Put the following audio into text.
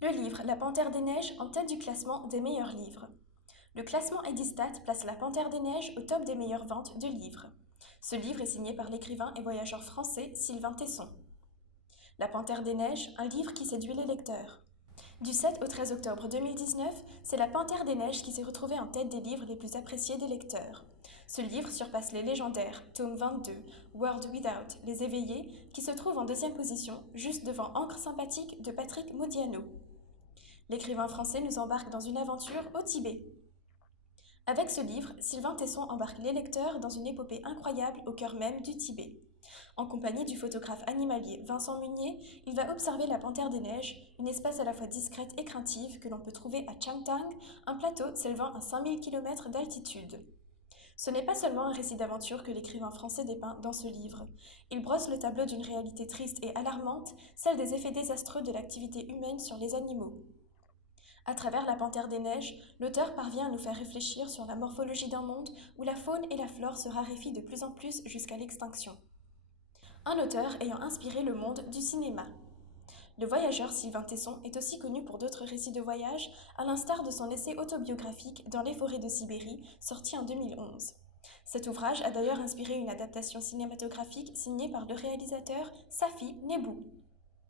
Le livre La Panthère des Neiges en tête du classement des meilleurs livres. Le classement Edistat place La Panthère des Neiges au top des meilleures ventes de livres. Ce livre est signé par l'écrivain et voyageur français Sylvain Tesson. La Panthère des Neiges, un livre qui séduit les lecteurs. Du 7 au 13 octobre 2019, c'est La Panthère des Neiges qui s'est retrouvée en tête des livres les plus appréciés des lecteurs. Ce livre surpasse les légendaires Tome 22, World Without, Les Éveillés, qui se trouvent en deuxième position, juste devant Encre sympathique de Patrick Modiano. L'écrivain français nous embarque dans une aventure au Tibet. Avec ce livre, Sylvain Tesson embarque les lecteurs dans une épopée incroyable au cœur même du Tibet. En compagnie du photographe animalier Vincent Munier, il va observer la panthère des neiges, une espèce à la fois discrète et craintive que l'on peut trouver à Changtang, un plateau s'élevant à 5000 km d'altitude. Ce n'est pas seulement un récit d'aventure que l'écrivain français dépeint dans ce livre. Il brosse le tableau d'une réalité triste et alarmante, celle des effets désastreux de l'activité humaine sur les animaux. À travers La Panthère des Neiges, l'auteur parvient à nous faire réfléchir sur la morphologie d'un monde où la faune et la flore se raréfient de plus en plus jusqu'à l'extinction. Un auteur ayant inspiré le monde du cinéma. Le voyageur Sylvain Tesson est aussi connu pour d'autres récits de voyage, à l'instar de son essai autobiographique Dans les forêts de Sibérie, sorti en 2011. Cet ouvrage a d'ailleurs inspiré une adaptation cinématographique signée par le réalisateur Safi Nebou.